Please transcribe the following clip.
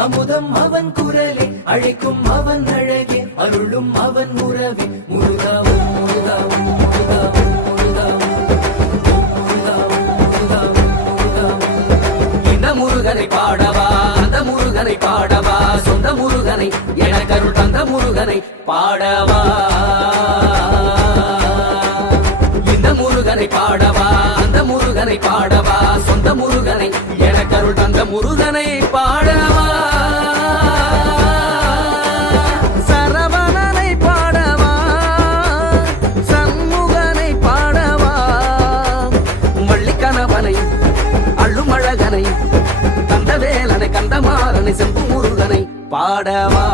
அமுதம் அவன் குரலே அழைக்கும் அவன் அழகே அருளும் அவன் உறவே முருகாவும் முருகாவும் முருகாவும் முருகனை பாடவா அந்த முருகனை பாடவா சொந்த முருகனை எனக்கருள் தந்த முருகனை பாடவா இந்த முருகனை பாடவா அந்த முருகனை பாடவா சொந்த முருகனை எனக்கருள் தந்த முருகனை பாடவா சரவணனை பாடவா சண்முகனை பாடவா வள்ளிக்கணவனை அள்ளும் அழகனை கந்தவேலனை கந்தமாறனை செம்பு முருகனை பாடவா